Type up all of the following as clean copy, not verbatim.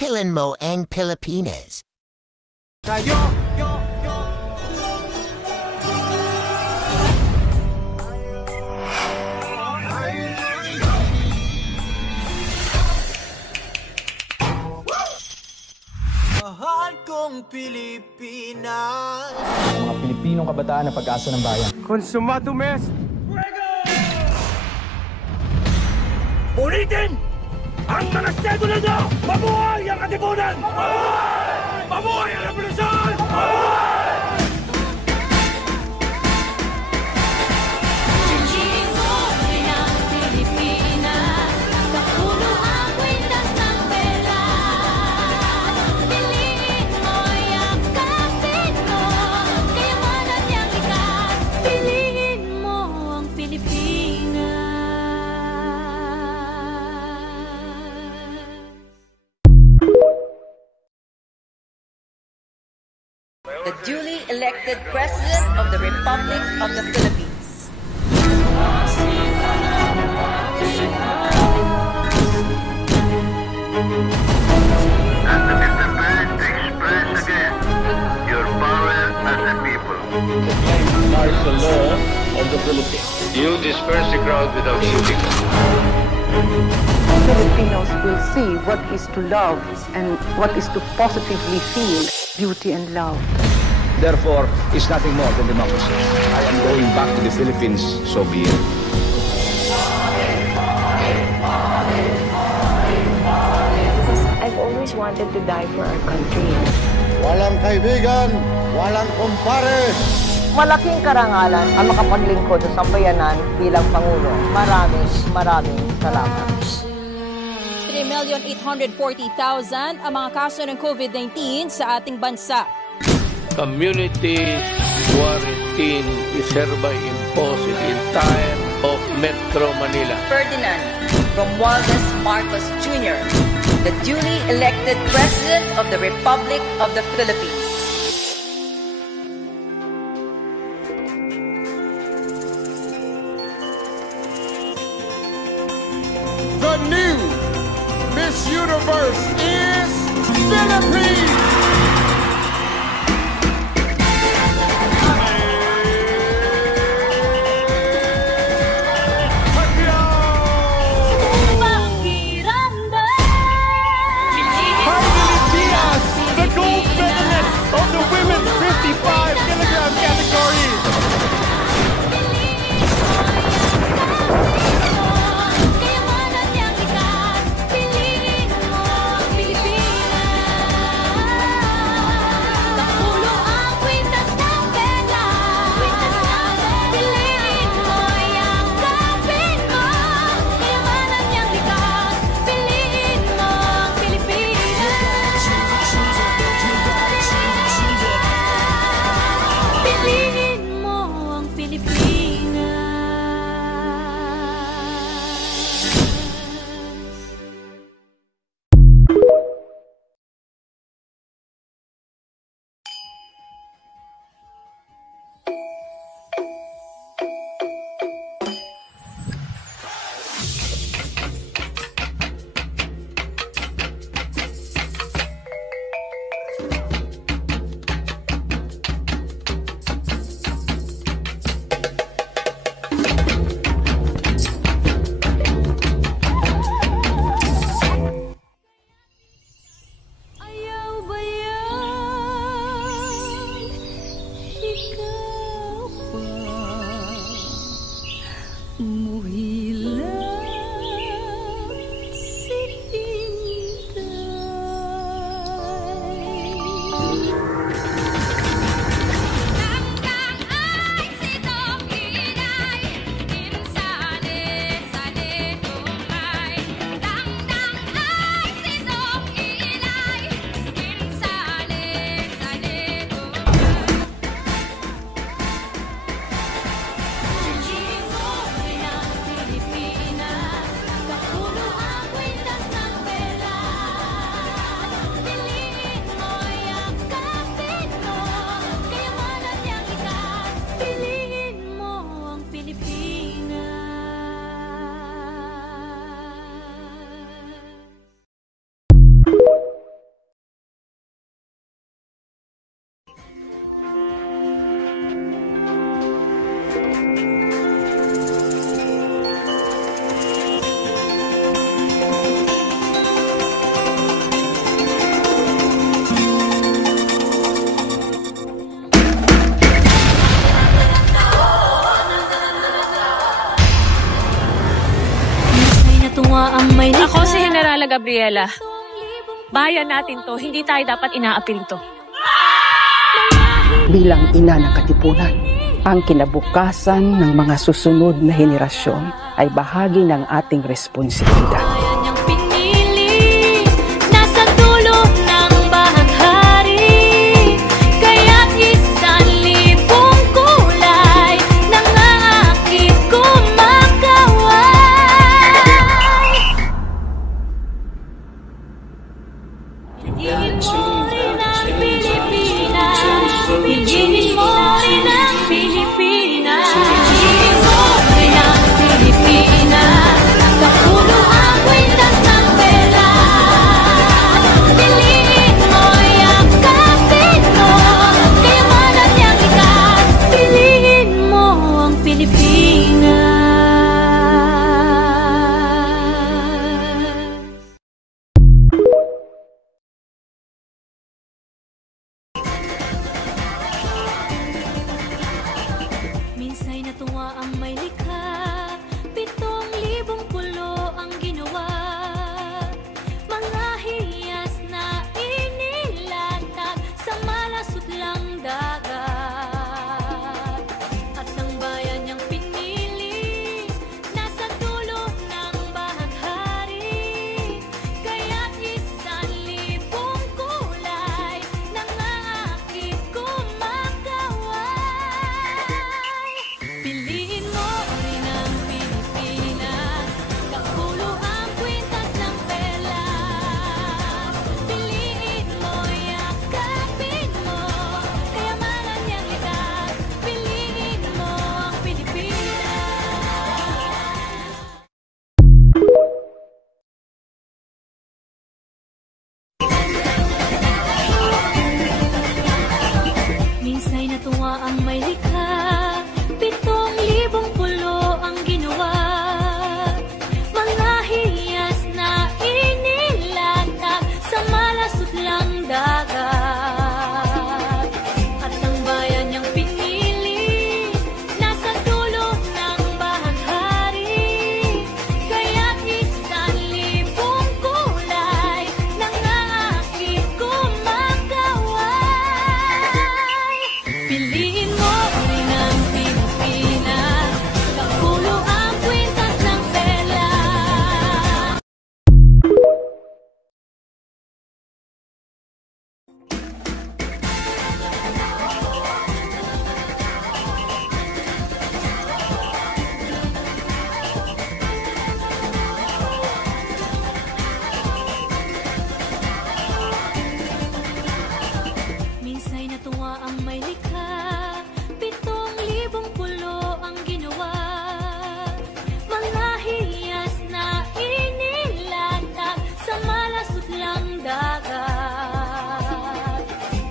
Pilin mo ang Pilipinas. Tayo! Mahal kong Pilipinas. Mga Pilipinong kabataan na pag-asa ng bayan. Consumato mes! Ulitin! Ang mga sedula nyo! Mabuhay ang katipunan! Mabuhay! Mabuhay ang revolusyon! Mabuhay! The duly elected President of the Republic of the Philippines. And the Mr. President express again your power as a people. Proclaim martial law of the Philippines. You disperse the crowd without shooting them. Filipinos will see what is to love and what is to positively feel beauty and love. Therefore, it's nothing more than democracy. I am going back to the Philippines, so be it. Because I've always wanted to die for our country. Walang kaibigan, walang kumpare. Malaking karangalan ang makapaglingkod sa sambayanan bilang Pangulo. Maraming salamat. 3,840,000 ang mga kaso ng COVID-19 sa ating bansa. Community quarantine is hereby imposed in time of Metro Manila. Ferdinand Romualdez Marcos Jr., the duly elected President of the Republic of the Philippines. The new Miss Universe is Philippines! Of the women's 55-kilogram category. Gabriela, bayan natin to, hindi tayo dapat inaapil to. Bilang ina ng Katipunan, ang kinabukasan ng mga susunod na henerasyon ay bahagi ng ating responsibilidad. Minsay natuwa ang may likha, 7,000 pulo ang ginawa. Mga hiyas na inilatag sa malasot lang dagat. At ang bayan niyang pinili, nasa dulo ng bahaghari. Kaya't 1,000 kulay nang aakit kumakaway. Piliin mo rin ang Pilipinas, kapulo ang kwintas ng pelas. Piliin mo, yakapin mo, kayamanan niyang likas. Piliin mo ang Pilipinas. Minsay natuwa ang may likha, 7,000 pulo ang ginawa. Mga hiyas na inilatag sa malasot lang dagat. At ang bayan niyang pinili, nasa dulo ng bahaghari. Kaya't 1,000 kulay nang aakit kumakaway. Piliin mo rin ang Pilipinas, kapulo ang kwintas ng pelas. Minsay natuwa ang may likha, 7,000 pulo ang ginawa. Mga hiyas na inilatag sa malasot lang dagat.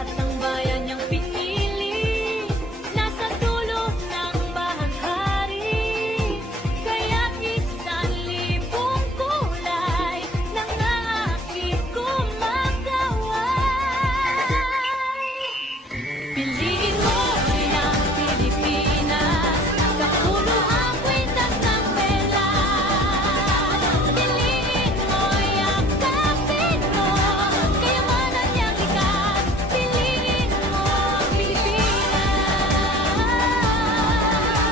At ang bayan niyang pinili, nasa dulo ng bahaghari. Kaya't 1,000 kulay nang aakit kumakaway. Piliin mo rin ang Pilipinas, kapulo ang kwintas ng pelas. Piliin mo, yakapin mo, kayamanan niyang likas. Piliin mo ang Pilipinas,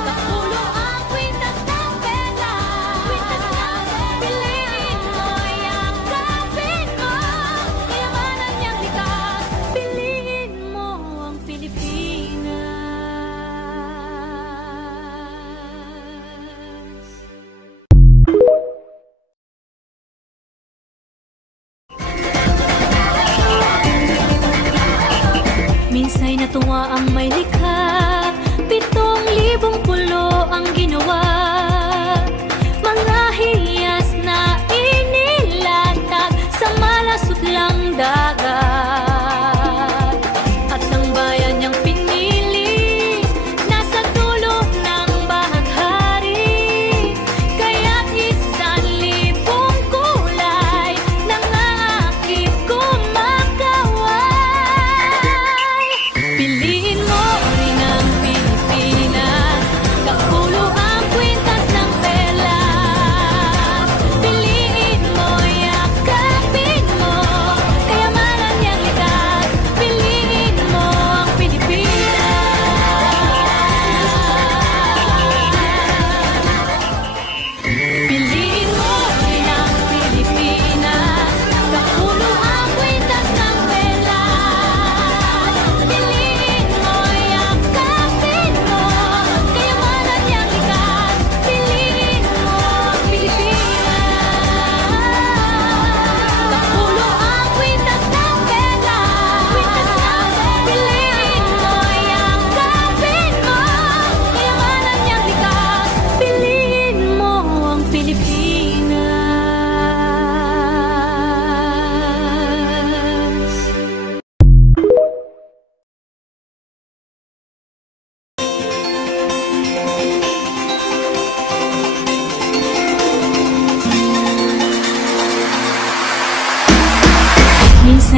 kapulo ang kwintas ng pelas. Piliin mo, yakapin mo, kayamanan niyang likas. Piliin mo ang Pilipinas. Minsay natuwa ang may likha, 7,000 pulo ang ginawa. Mga hiyas na inilatag sa malasot lang dagat. At ang bayan niyang pinili, nasa dulo ng bahaghari. Kaya't 1,000 kulay nang aakit kumakaway. Piliin mo rin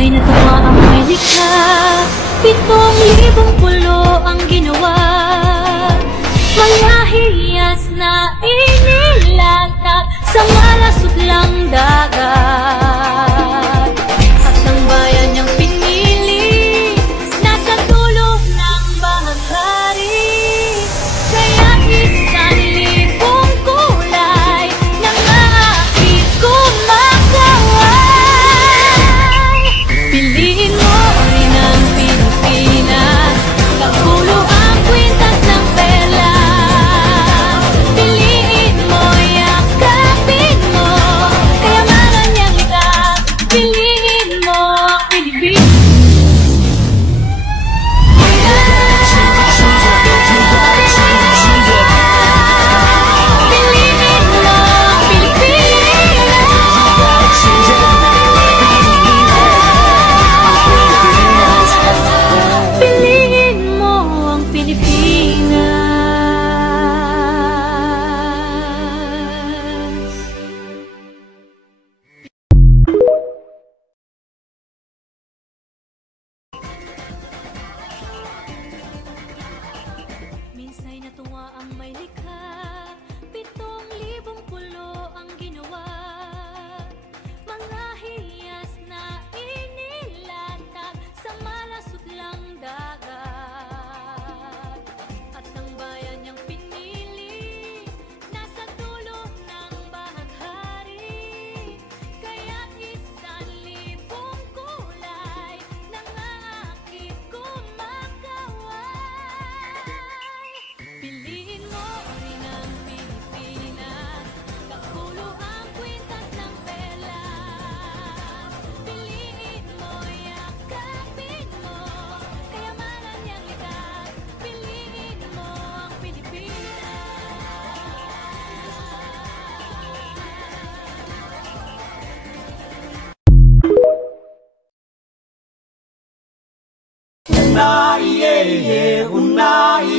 Minsa'y natuwa ang may likha, 7,000 pulo ang ginawa. Mga hiyas na inilatag sa malasudlang dagat. At ang bayan niyang pinili, nasa dulo ng bahaghari. Kaya't 1,000 kulay ng aakit kumakaway. Piliin mo rin ang Pilipinas, kagulo ang kwintas ng perlas. Piliin mo, yakapin mo, kayamanan niyang likas. Piliin mo ang Pilipinas. Piliin mo ang Pilipinas. Minsa'y natuwa ang may likha, 7,000 pulo ang ginawa. Mga hiyas na inilatag sa malasudlang dagat. At ang bayan niyang pinili, nasa dulo ng bahaghari. Kaya't 1,000 kulay ng aakit kumakaway. Piliin mo rin ang Pilipinas, kagulo ang kwintas ng perlas. Piliin mo, yakapin mo, kayamanan niyang likas. Piliin mo ang Una,